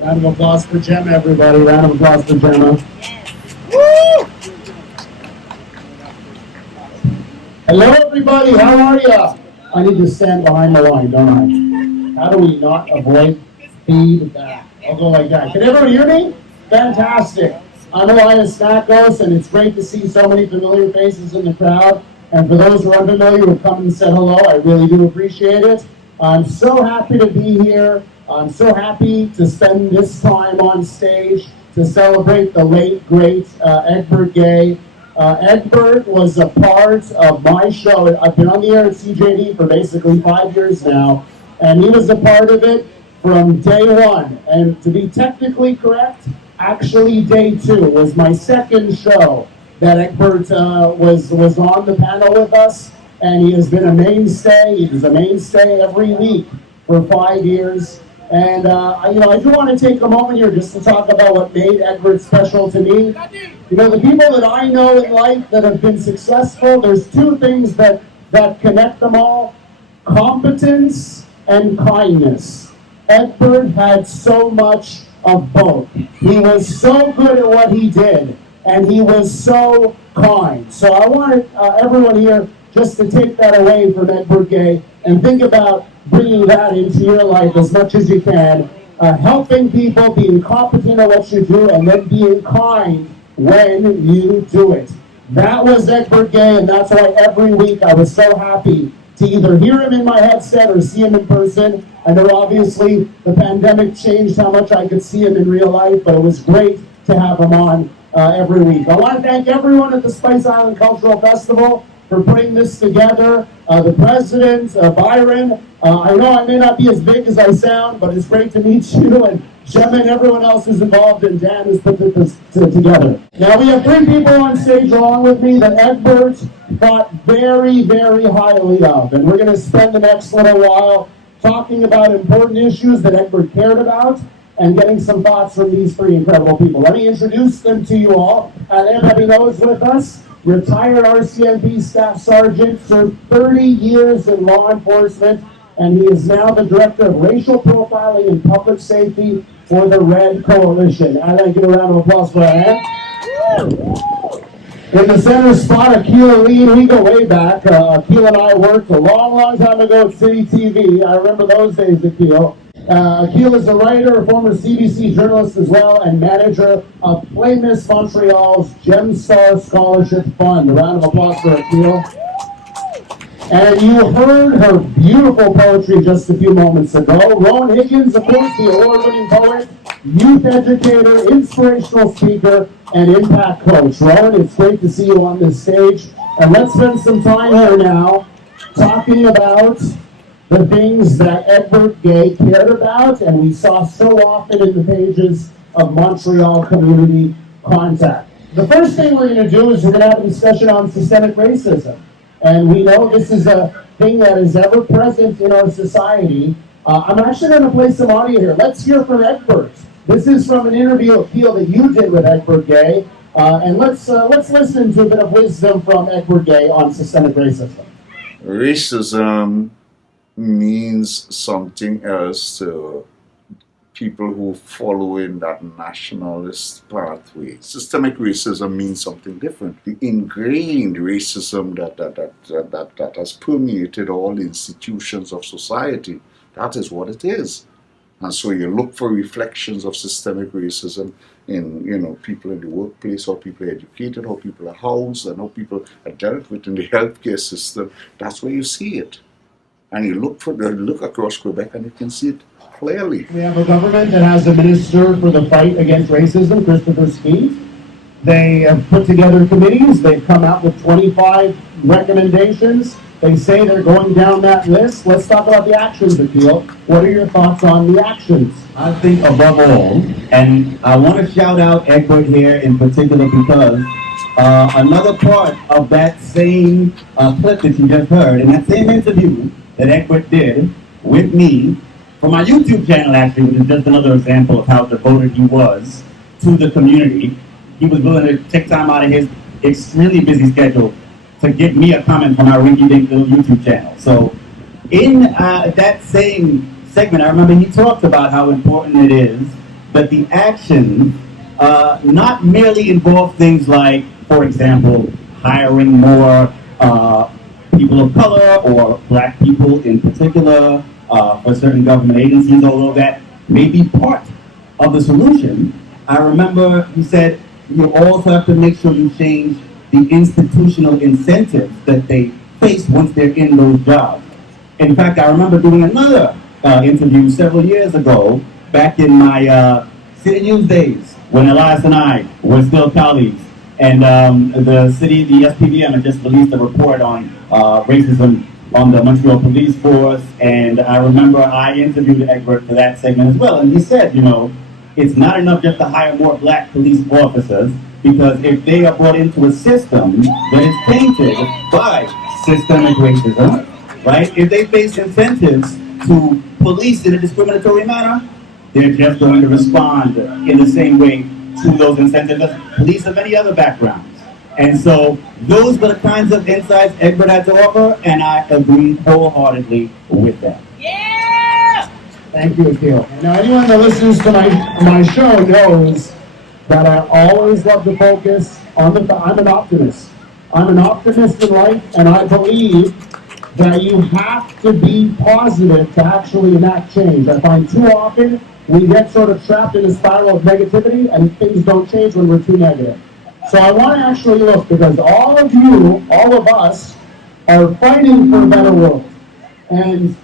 Round of applause for Gemma, everybody. Round of applause for Gemma. Hello, everybody. How are ya? I need to stand behind the line, don't I? How do we not avoid feedback? I'll go like that. Can everyone hear me? Fantastic. I'm Elias Nakos, and it's great to see so many familiar faces in the crowd. And for those who are unfamiliar who have come and said hello, I really do appreciate it. I'm so happy to be here. I'm so happy to spend this time on stage to celebrate the late, great Egbert Gaye. Egbert was a part of my show. I've been on the air at CJD for basically 5 years now, and he was a part of it from day one. And to be technically correct, actually day two was my second show that Egbert was on the panel with us, and he has been a mainstay. He was a mainstay every week for 5 years. And I do want to take a moment here just to talk about what made Egbert special to me. You know, the people that I know in life that have been successful, there's two things that connect them all: competence and kindness. Egbert had so much of both. He was so good at what he did, and he was so kind. So I want everyone here just to take that away from Egbert Gaye and think about bringing that into your life as much as you can, helping people, being competent at what you do, and then being kind when you do it. That was Egbert Gaye, and that's why every week I was so happy to either hear him in my headset or see him in person. I know obviously the pandemic changed how much I could see him in real life, but it was great to have him on every week. I want to thank everyone at the Spice Island Cultural Festival for putting this together. The president, Byron. I know I may not be as big as I sound, but it's great to meet you, and Gemma and everyone else who's involved, and Dan has put this together. Now we have 3 people on stage along with me that Egbert thought very, very highly of, and we're going to spend the next little while talking about important issues that Egbert cared about and getting some thoughts from these 3 incredible people. Let me introduce them to you all. Everybody knows with us, retired RCMP Staff Sergeant, served 30 years in law enforcement, and he is now the Director of Racial Profiling and Public Safety for the Red Coalition. I'd like to give a round of applause for that. In the center spot, Akil Ali, we go way back. Akil and I worked a long, long time ago at City TV. I remember those days, Akil. Akil is a writer, a former CBC journalist as well, and manager of Play Miss Montreal's Gem Star Scholarship Fund. A round of applause for Akil. And you heard her beautiful poetry just a few moments ago. Rowan Higgins, of course, the award-winning poet, youth educator, inspirational speaker, and impact coach. Rowan, it's great to see you on this stage. And let's spend some time here now talking about the things that Egbert Gaye cared about, and we saw so often in the pages of Montreal Community Contact. The first thing we're going to do is we're going to have a discussion on systemic racism. And we know this is a thing that is ever present in our society. I'm actually going to play some audio here. Let's hear from Egbert. This is from an interview that you did with Egbert Gaye. And let's listen to a bit of wisdom from Egbert Gaye on systemic racism. Racism means something else to people who follow in that nationalist pathway. Systemic racism means something different. The ingrained racism that has permeated all institutions of society, that is what it is. And so you look for reflections of systemic racism in people in the workplace, how people are educated, how people are housed, and how people are dealt with in the healthcare system. That's where you see it. And you look across Quebec and you can see it clearly. We have a government that has a minister for the fight against racism, Christopher Speed. They have put together committees. They've come out with 25 recommendations. They say they're going down that list. Let's talk about the actions, Akil. What are your thoughts on the actions? I think above all, and I want to shout out Egbert here in particular because another part of that same clip that you just heard, in that same interview that Egbert did with me for my YouTube channel, actually, which is just another example of how devoted he was to the community. He was willing to take time out of his extremely busy schedule to give me a comment from our rinky-dink little YouTube channel. So in that same segment, I remember he talked about how important it is that the actions not merely involve things like, for example, hiring more people of color or black people in particular for certain government agencies, although that may be part of the solution. I remember he said you also have to make sure you change the institutional incentives that they face once they're in those jobs. In fact, I remember doing another interview several years ago, back in my City News days, when Elias and I were still colleagues. And the SPVM had just released a report on racism on the Montreal police force. And I remember I interviewed Egbert for that segment as well. And he said, you know, it's not enough just to hire more black police officers, because if they are brought into a system that is tainted by systemic racism, right? If they face incentives to police in a discriminatory manner, they're just going to respond in the same way to those incentives as police of any other backgrounds. And so those were the kinds of insights Egbert had to offer, and I agree wholeheartedly with that. Yeah! Thank you, Akil. Now, anyone that listens to my show knows that I always love to focus on I'm an optimist. I'm an optimist in life, and I believe that you have to be positive to actually enact change. I find too often we get sort of trapped in a spiral of negativity, and things don't change when we're too negative. So I want to actually look, because all of you, all of us, are fighting for a better world. And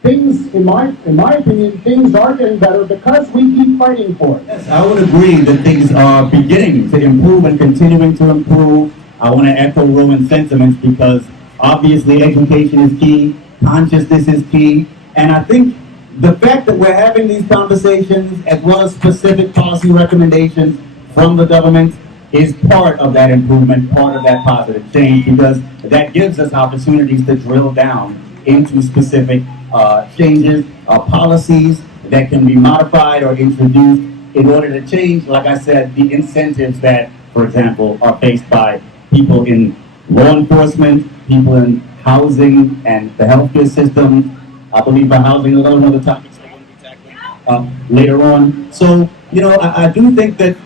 things, in my opinion, things are getting better because we keep fighting for it. Yes, I would agree that things are beginning to improve and continuing to improve. I want to echo Roman's sentiments, because obviously education is key, consciousness is key, and I think the fact that we're having these conversations as well as specific policy recommendations from the government is part of that improvement, part of that positive change, because that gives us opportunities to drill down into specific changes, policies that can be modified or introduced in order to change, like I said, the incentives that, for example, are faced by people in law enforcement, people in housing and the healthcare system. I believe by housing is one of the topics we're going to be tackling later on. So, you know, I do think that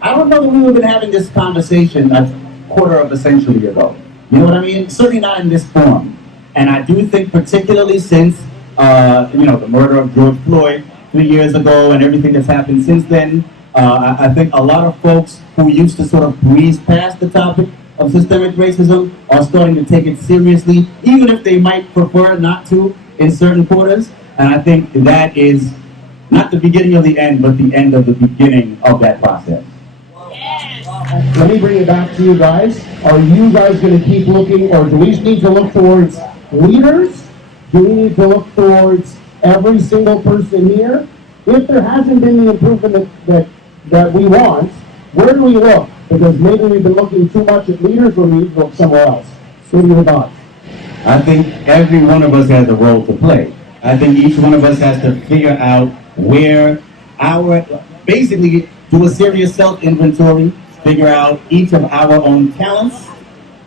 I don't know that we would have been having this conversation a quarter of a century ago. You know what I mean? Certainly not in this form. And I do think, particularly since, the murder of George Floyd 3 years ago and everything that's happened since then, I think a lot of folks who used to sort of breeze past the topic of systemic racism are starting to take it seriously, even if they might prefer not to in certain quarters. And I think that is not the beginning of the end, but the end of the beginning of that process. Let me bring it back to you guys. Are you guys going to keep looking, or do we need to look towards leaders? Do we need to look towards every single person here? If there hasn't been the improvement that we want, where do we look? Because maybe we've been looking too much at leaders, or we need to look somewhere else. What do you thought? I think every one of us has a role to play. I think each one of us has to figure out where basically do a serious self-inventory, figure out each of our own talents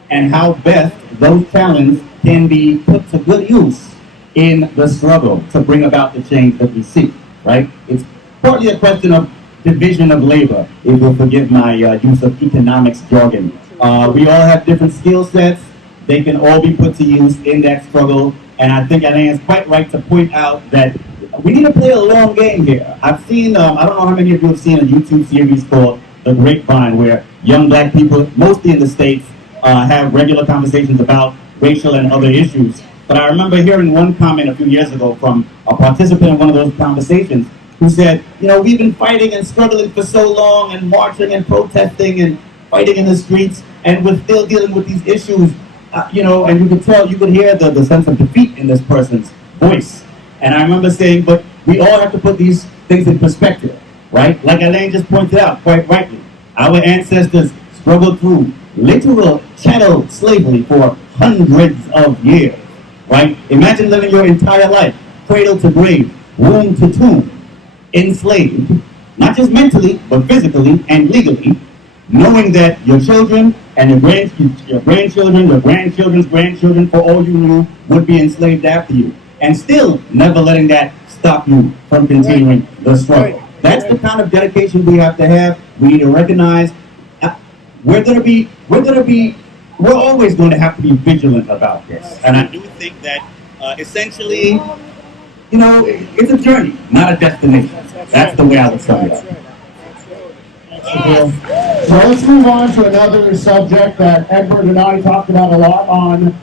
and how best those talents can be put to good use in the struggle to bring about the change that we seek, right? It's partly a question of division of labor, if you'll forgive my use of economics jargon. We all have different skill sets. They can all be put to use in that struggle. And I think Alain is quite right to point out that we need to play a long game here. I've seen, I don't know how many of you have seen a YouTube series called The Grapevine, where young black people, mostly in the States, have regular conversations about racial and other issues. But I remember hearing one comment a few years ago from a participant in one of those conversations who said, we've been fighting and struggling for so long and marching and protesting and fighting in the streets, and we're still dealing with these issues, and you could hear the sense of defeat in this person's voice. And I remember saying, but we all have to put these things in perspective, right? Like Alain just pointed out quite rightly, our ancestors struggled through literal chattel slavery for hundreds of years, right? Imagine living your entire life, cradle to grave, womb to tomb, enslaved, not just mentally, but physically and legally, knowing that your children and your grandchildren, your grandchildren's grandchildren, for all you knew, would be enslaved after you. And still never letting that stop you from continuing the struggle. That's the kind of dedication we have to have. We need to recognize we're always going to have to be vigilant about this. And I do think that essentially, it's a journey, not a destination. That's the way I would sum it up. So let's move on to another subject that Egbert and I talked about a lot on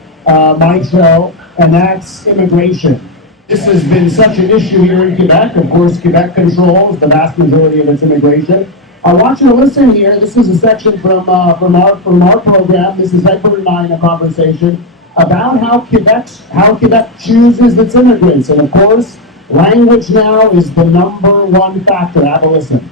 my show, and that's immigration. This has been such an issue here in Quebec. Of course, Quebec controls the vast majority of its immigration. I want you to listen here. This is a section from our program. This is Egbert and I in a conversation about how Quebec chooses its immigrants. And of course, language now is the #1 factor. Have a listen.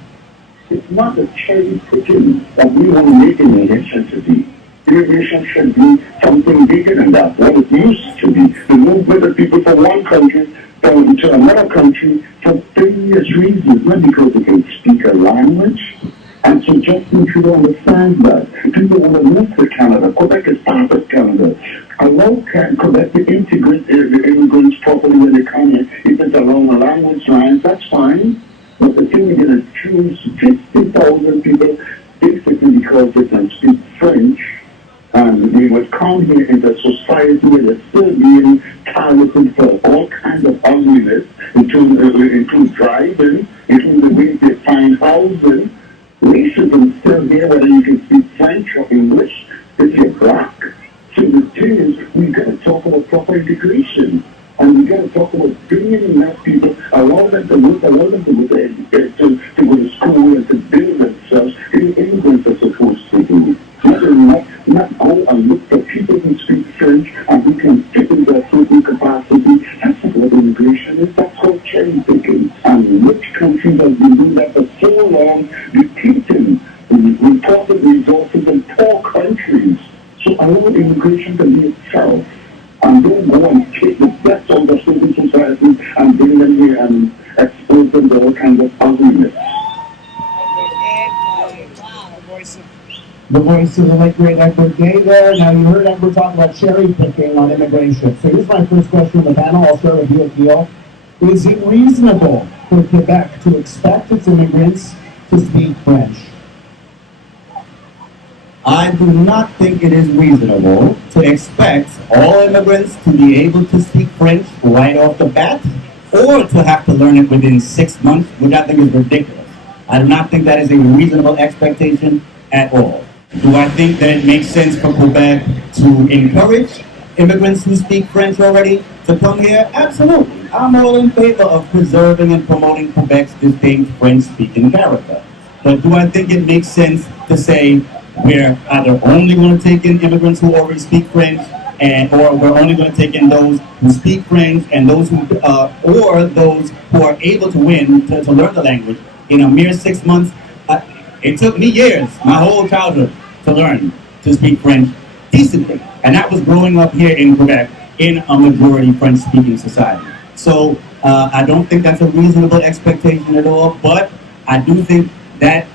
It's not a cherry picking that we want to make immigration to be. Immigration should be something bigger than that, what it used to be. The movement of people from one country to another country for various reasons, not because they can speak a language. And so just need you to understand that. People want to move to Canada. Quebec is part of Canada. Allow Quebec to integrate the immigrants properly when they come here. If it's along the language lines, that's fine. But the thing, we're going to choose 50,000 people basically because they can speak French. And we would come here in the society where they're still being targeted for all kinds of ugliness, including driving, including the way they find housing. Racism is still there, whether you can speak French or English, if you're black. So the thing is, we've got to talk about proper integration. And we've got to talk about bringing enough people, allow them to work, allow them to go to school and to build themselves. Immigrants are supposed to do. Not go and look for people who speak French and who can fit in their certain capacity. That's not what immigration is. That's called cherry picking. And rich countries have been doing that for so long, depleting important resources in poor countries. So allow immigration to be itself. And don't go and take the best of the civil society and bring them here and expose them to all kinds of ugliness. The voice of the late great Egbert Gaye there. Now you heard Egbert talk about cherry picking on immigration. So here's my first question on the panel. I'll start with you, Akil. Is it reasonable for Quebec to expect its immigrants to speak French? I do not think it is reasonable to expect all immigrants to be able to speak French right off the bat, or to have to learn it within 6 months, which I think is ridiculous. I do not think that is a reasonable expectation at all. Do I think that it makes sense for Quebec to encourage immigrants who speak French already to come here? Absolutely. I'm all in favor of preserving and promoting Quebec's distinct French-speaking character. But do I think it makes sense to say we're either only going to take in immigrants who already speak French, or we're only going to take in those who speak French and those who, or those who are able to learn the language in a mere 6 months? It took me years, my whole childhood, to learn to speak French decently. And that was growing up here in Quebec in a majority French-speaking society. So I don't think that's a reasonable expectation at all, but I do think that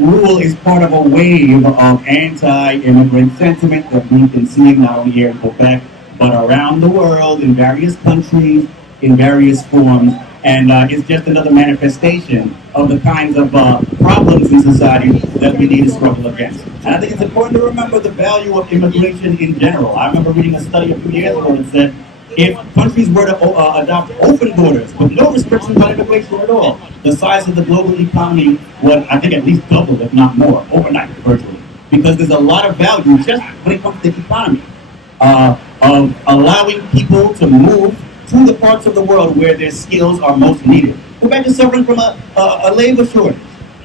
rule is part of a wave of anti-immigrant sentiment that we've been seeing not only here in Quebec, but around the world in various countries, in various forms. And it's just another manifestation of the kinds of problems in society that we need to struggle against. And I think it's important to remember the value of immigration in general. I remember reading a study a few years ago that said if countries were to adopt open borders with no restrictions on immigration at all, the size of the global economy would, I think, at least double, if not more, overnight, virtually. Because there's a lot of value just when it comes to the economy of allowing people to move to the parts of the world where their skills are most needed. Quebec is suffering from a labor shortage,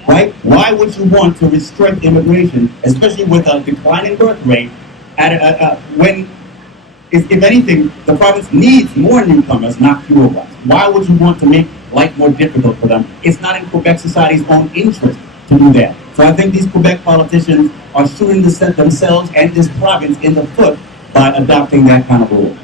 right? Why would you want to restrict immigration, especially with a declining birth rate, when, if anything, the province needs more newcomers, not fewer ones? Why would you want to make life more difficult for them? It's not in Quebec society's own interest to do that. So I think these Quebec politicians are shooting themselves and this province in the foot by adopting that kind of rule.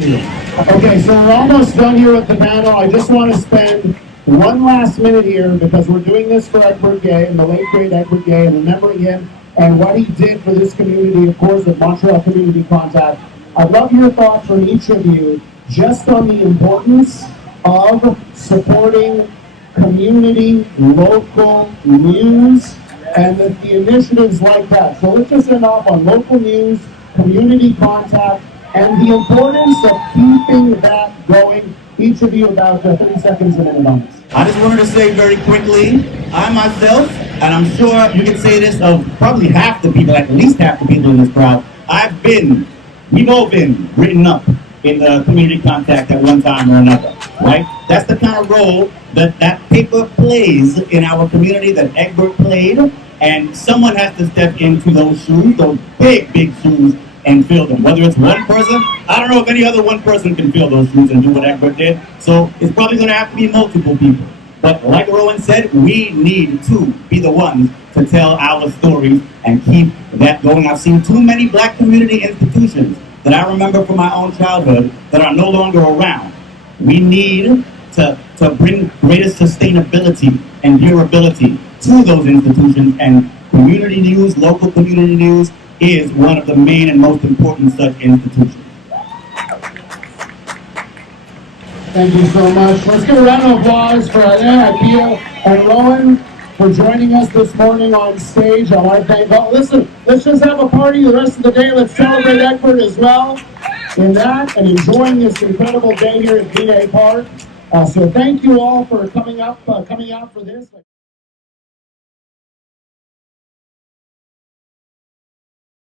Okay, so we're almost done here with the panel. I just want to spend one last minute here because we're doing this for Egbert Gaye and the late great Egbert Gaye and remembering him and what he did for this community, of course, with Montreal Community Contact. I'd love your thoughts from each of you just on the importance of supporting community, local news, and the initiatives like that. So let's just end off on local news, community contact, and the importance of keeping that going. Each of you about 30 seconds and a minute on this. I just wanted to say very quickly, I myself, and I'm sure you can say this of probably half the people, at least half the people in this crowd, we've all been written up in the community contact at one time or another, right? That's the kind of role that paper plays in our community, that Egbert played, and someone has to step into those shoes, those big, big shoes, and fill them. Whether it's one person, I don't know if any other one person can fill those shoes and do what Egbert did, so it's probably going to have to be multiple people. But like Rowan said, we need to be the ones to tell our stories and keep that going. I've seen too many black community institutions that I remember from my own childhood that are no longer around. We need to bring greater sustainability and durability to those institutions, and community news, local community news, is one of the main and most important such institutions. Thank you so much. Let's give a round of applause for Alain, Akil, and Rowan for joining us this morning on stage. I want to thank all. Listen, let's just have a party the rest of the day. Let's celebrate Egbert as well in that and enjoying this incredible day here at Gaye Park. So thank you all for coming out for this.